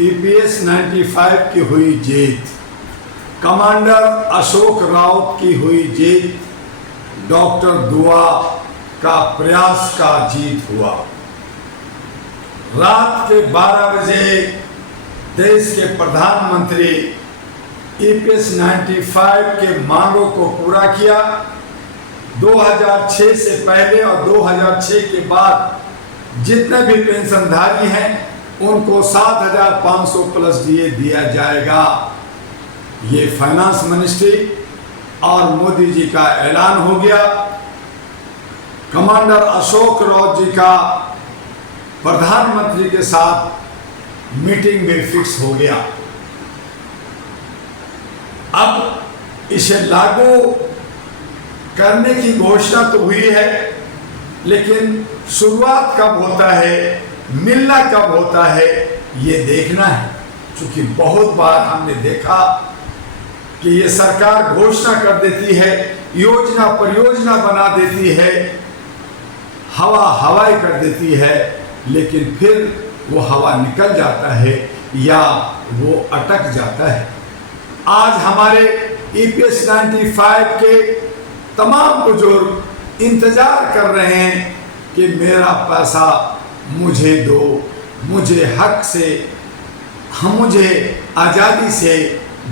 EPS 95 की हुई जीत, commander Ashok Raut की हुई जीत, डॉक्टर दुआ का प्रयास का जीत हुआ। रात के 12 बजे देश के प्रधानमंत्री ईपीएस 95 के मांगों को पूरा किया। 2006 से पहले और 2006 के बाद जितने भी पेंशनधारी हैं उनको 7,500 प्लस डीए दिया जाएगा। ये फाइनेंस मिनिस्ट्री और मोदी जी का ऐलान हो गया। कमांडर अशोक राउत जी का प्रधानमंत्री के साथ मीटिंग में फिक्स हो गया। अब इसे लागू करने की घोषणा तो हुई है, लेकिन शुरुआत कब होता है, मिलना कब होता है, ये देखना है। क्योंकि बहुत बार हमने देखा कि ये सरकार घोषणा कर देती है, योजना परियोजना बना देती है, हवा हवाई कर देती है, लेकिन फिर वो हवा निकल जाता है या वो अटक जाता है। आज हमारे ईपीएस 95 के तमाम बुजुर्ग इंतजार कर रहे हैं कि मेरा पैसा मुझे दो, मुझे हक से, मुझे आज़ादी से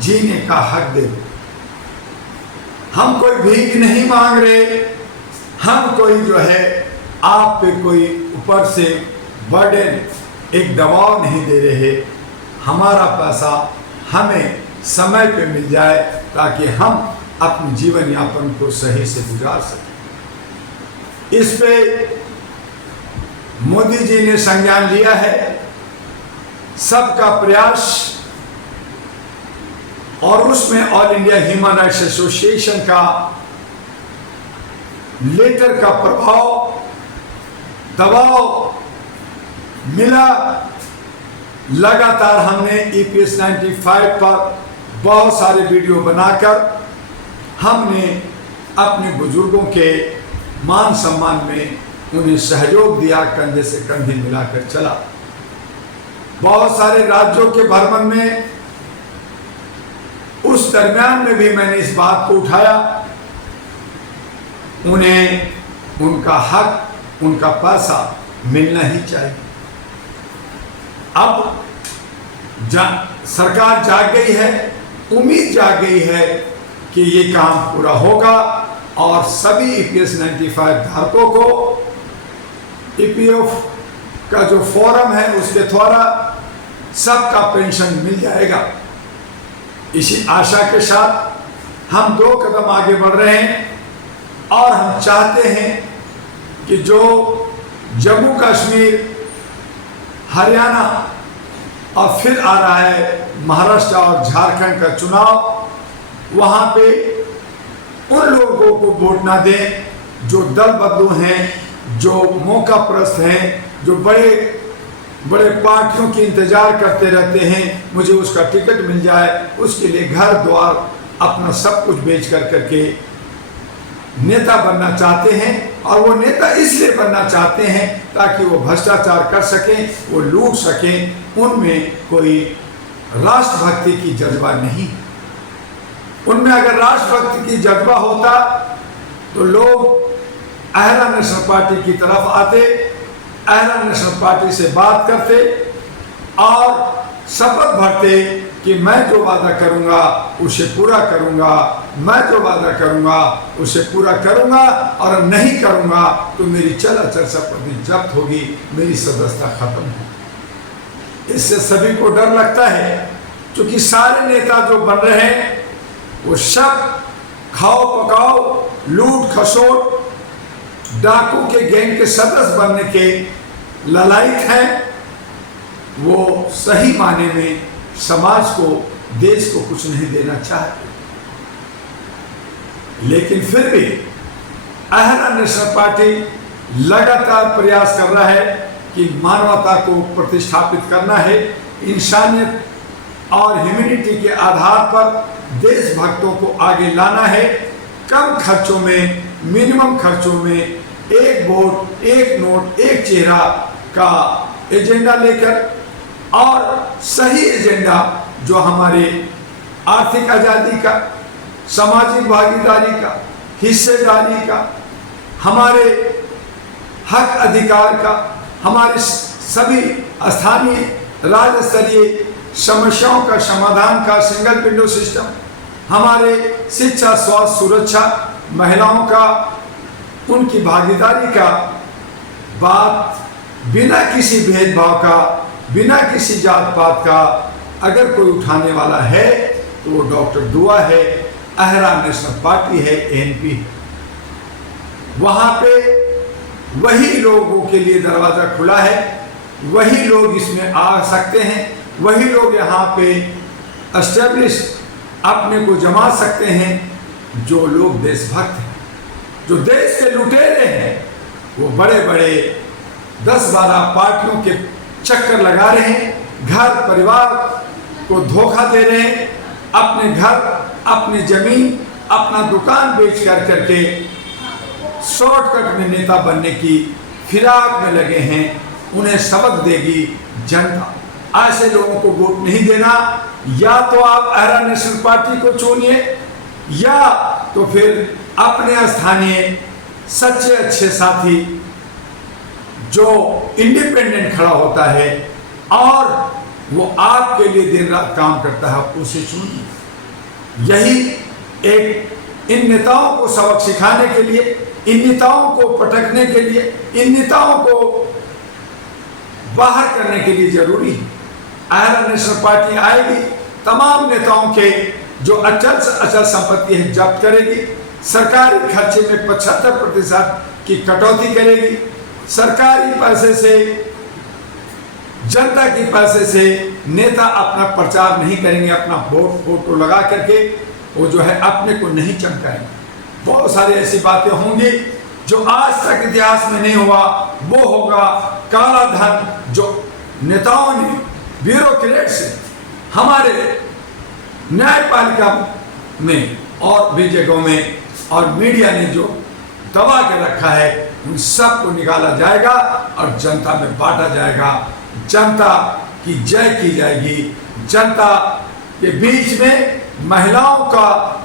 जीने का हक दे दो। हम कोई भीख नहीं मांग रहे, हम कोई जो है आप पे कोई ऊपर से बर्डन, एक दबाव नहीं दे रहे। हमारा पैसा हमें समय पे मिल जाए ताकि हम अपने जीवन यापन को सही से गुजार सकें। इस पे मोदी जी ने संज्ञान लिया है। सबका प्रयास और उसमें all India human rights association का लेटर का प्रभाव, दबाव मिला। लगातार हमने ईपीएस 95 पर बहुत सारे वीडियो बनाकर हमने अपने बुजुर्गों के मान सम्मान में उन्हें सहयोग दिया, कंधे से कंधे मिलाकर चला। बहुत सारे राज्यों के भ्रमण में उस दरमियान में भी मैंने इस बात को उठाया। उन्हें उनका हक, उनका पैसा मिलना ही चाहिए। अब सरकार जाग गई है, उम्मीद जाग गई है कि ये काम पूरा होगा और सभी ईपीएस 95 धारकों को ईपीएफ का जो फोरम है उसके द्वारा सबका पेंशन मिल जाएगा। इसी आशा के साथ हम 2 कदम आगे बढ़ रहे हैं और हम चाहते हैं कि जो जम्मू कश्मीर, हरियाणा और फिर आ रहा है महाराष्ट्र और झारखंड का चुनाव, वहां पे उन लोगों को वोट ना दें जो दल बदलू हैं, जो मौका परस्त हैं, जो बड़े बड़े पार्टियों की इंतजार करते रहते हैं, मुझे उसका टिकट मिल जाए, उसके लिए घर द्वार अपना सब कुछ बेच कर करके नेता बनना चाहते हैं। और वो नेता इसलिए बनना चाहते हैं ताकि वो भ्रष्टाचार कर सकें, वो लूट सकें। उनमें कोई राष्ट्रभक्ति की जज्बा नहीं। उनमें अगर राष्ट्रभक्ति की जज्बा होता तो लोग अहरा नेशनल पार्टी की तरफ आते, अहरा नेशनल पार्टी से बात करते और शपथ भरते कि मैं जो वादा करूंगा उसे पूरा करूंगा, मैं जो वादा करूंगा उसे पूरा करूंगा, और नहीं करूंगा तो मेरी चल अचल संपत्ति जब्त होगी, मेरी सदस्यता खत्म होगी। इससे सभी को डर लगता है, क्योंकि सारे नेता जो बन रहे हैं वो सब खाओ पकाओ, लूट खसोट, डाकू के गैंग के सदस्य बनने के ललायत हैं। वो सही माने में समाज को, देश को कुछ नहीं देना चाहते। लेकिन फिर भी अहरा नेशनल पार्टी लगातार प्रयास कर रहा है कि मानवता को प्रतिष्ठापित करना है, इंसानियत और ह्यूमैनिटी के आधार पर देशभक्तों को आगे लाना है। कम खर्चों में, मिनिमम खर्चों में, एक वोट, एक नोट, एक चेहरा का एजेंडा लेकर और सही एजेंडा जो हमारे आर्थिक आज़ादी का, सामाजिक भागीदारी का, हिस्सेदारी का, हमारे हक अधिकार का, हमारे सभी स्थानीय राज्य स्तरीय समस्याओं का समाधान का, सिंगल विंडो सिस्टम, हमारे शिक्षा, स्वास्थ्य, सुरक्षा, महिलाओं का, उनकी भागीदारी का बात बिना किसी भेदभाव का, बिना किसी जात पात का अगर कोई उठाने वाला है तो वो डॉक्टर दुआ है, अहरा नेशनल पार्टी है, एएनपी। वहां पे वही लोगों के लिए दरवाजा खुला है, वही लोग इसमें आ सकते हैं, वही लोग यहाँ पे एस्टेब्लिश अपने को जमा सकते हैं जो लोग देशभक्त हैं, जो देश के लुटेरे हैं। वो बड़े बड़े 10-12 पार्टियों के चक्कर लगा रहे हैं, घर परिवार को धोखा दे रहे हैं, अपने घर, अपनी जमीन, अपना दुकान बेच कर करके शॉर्टकट में नेता बनने की फिराक में लगे हैं। उन्हें सबक देगी जनता। ऐसे लोगों को वोट नहीं देना। या तो आप अहरा नेशनल पार्टी को चुनिए, या तो फिर अपने स्थानीय सच्चे अच्छे साथी जो इंडिपेंडेंट खड़ा होता है और वो आपके लिए दिन रात काम करता है, उसे चुनिए। यही एक इन नेताओं को सबक सिखाने के लिए, इन नेताओं को पटकने के लिए, इन नेताओं को बाहर करने के लिए जरूरी है। अहरा नेशनल पार्टी आएगी, तमाम नेताओं के जो अचल संपत्ति है जब्त करेगी, सरकारी खर्चे में 75% की कटौती करेगी, सरकारी पैसे से, जनता के पैसे से नेता अपना प्रचार नहीं करेंगे, अपना फोटो लगा करके वो जो है अपने को नहीं चमकाएंगे। बहुत सारी ऐसी बातें होंगी जो आज तक इतिहास में नहीं हुआ, वो होगा काला धन जो नेताओं ने, ब्यूरोक्रेट से, हमारे न्यायपालिका में और भी जगहों में और मीडिया ने जो दबा के रखा है, उन सब को निकाला जाएगा और जनता में बांटा जाएगा। जनता की जय की जाएगी। जनता के बीच में महिलाओं का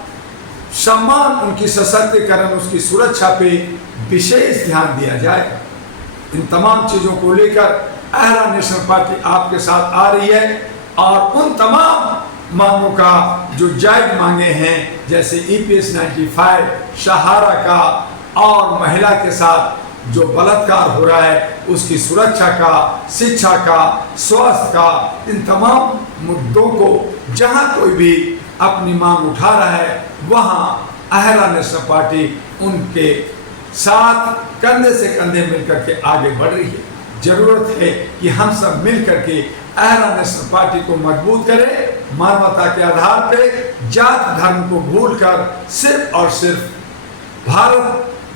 सम्मान, उनकी सशक्तिकरण, उसकी सुरक्षा पे विशेष ध्यान दिया जाएगा। इन तमाम चीजों को लेकर अहरा नेशनल पार्टी आपके साथ आ रही है और उन तमाम मांगों का जो जायज मांगे हैं, जैसे EPS 95, सहारा का और महिला के साथ जो बलात्कार हो रहा है उसकी सुरक्षा का, शिक्षा का, स्वास्थ्य का, इन तमाम मुद्दों को जहां कोई भी अपनी मांग उठा रहा है वहां अहरा नेशनल पार्टी उनके साथ कंधे से कंधे मिलकर के आगे बढ़ रही है। जरूरत है कि हम सब मिल करके अहरा नेशनल पार्टी को मजबूत करें, मानवता के आधार पे, जात धर्म को भूलकर सिर्फ और सिर्फ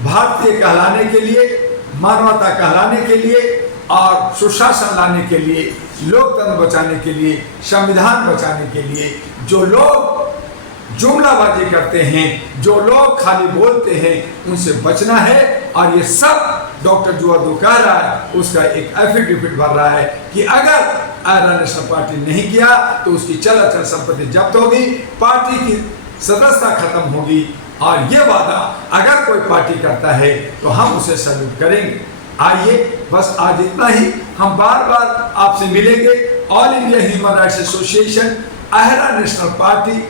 भारतीय कहलाने के लिए, मानवता कहलाने के लिए और सुशासन लाने के लिए, लोकतंत्र बचाने के लिए, संविधान बचाने के लिए जो लोग जुमलाबाजी करते हैं, जो लोग खाली बोलते हैं, उनसे बचना है। और ये सब डॉक्टर जुआदो कह रहा है, उसका एक एफिडेविट भर रहा है कि अगर अहरा नेशनल पार्टी नहीं किया तो उसकी चल अचल संपत्ति जब्त होगी, पार्टी की सदस्यता खत्म होगी। और ये वादा अगर कोई पार्टी करता है तो हम उसे सैल्यूट करेंगे। आइए, बस आज इतना ही। हम बार बार आपसे मिलेंगे। All India human rights association, AHRA national party,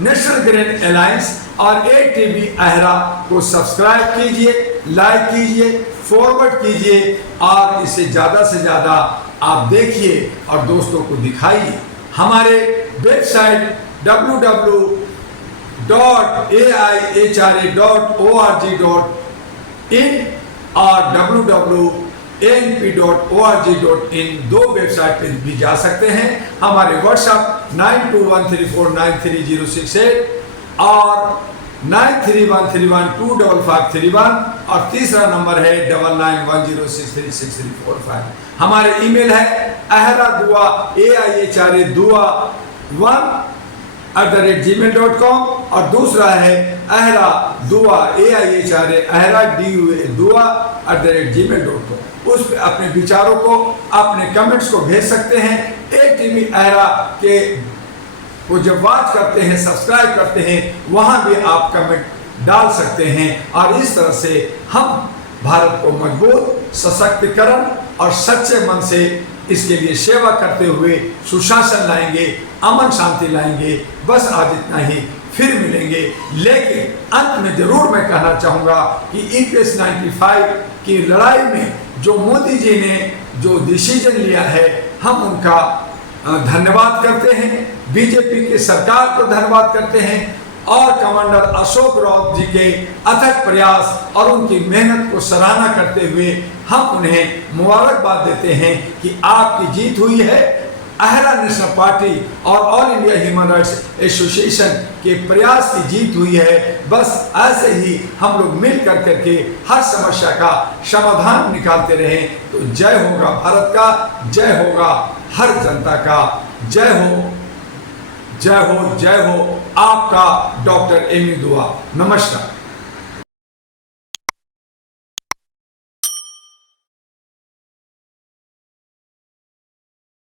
national green alliance और ATV अहरा को सब्सक्राइब कीजिए, लाइक कीजिए, फॉरवर्ड कीजिए और इसे ज़्यादा से ज़्यादा आप देखिए और दोस्तोदोस्तों को दिखाइए। हमारे वेबसाइट www.aihra.org.in और www.anp.org.in दो वेबसाइट पे भी जा सकते हैं। हमारे व्हाट्सएप 9213493068 और 9313125531 और तीसरा नंबर है 9910636345। हमारे ईमेल है ahradua@gmail.com और दूसरा है ahradua@gmail.com। उस पे अपने विचारों को, अपने कमेंट्स को भेज सकते हैं। ATV एरा के को जब वॉच करते हैं, सब्सक्राइब करते हैं, वहां भी आप कमेंट डाल सकते हैं और इस तरह से हम भारत को मजबूत, सशक्तिकरण और सच्चे मन से इसके लिए सेवा करते हुए सुशासन लाएंगे, अमन शांति लाएंगे। बस आज इतना ही, फिर मिलेंगे। लेकिन अंत में जरूर मैं कहना चाहूँगा कि EPS 95 की लड़ाई में जो मोदी जी ने जो डिसीजन लिया है, हम उनका धन्यवाद करते हैं, बीजेपी की सरकार को धन्यवाद करते हैं और कमांडर अशोक राउत जी के अथक प्रयास और उनकी मेहनत को सराहना करते हुए हम उन्हें मुबारकबाद देते हैं कि आपकी जीत हुई है। अहरा नेशनल पार्टी और all India human rights association के प्रयास की जीत हुई है। बस ऐसे ही हम लोग मिल करके हर समस्या का समाधान निकालते रहें तो जय होगा भारत का, जय होगा हर जनता का। जय हो, जय हो, जय हो। आपका डॉक्टर एमी दुआ। नमस्कार।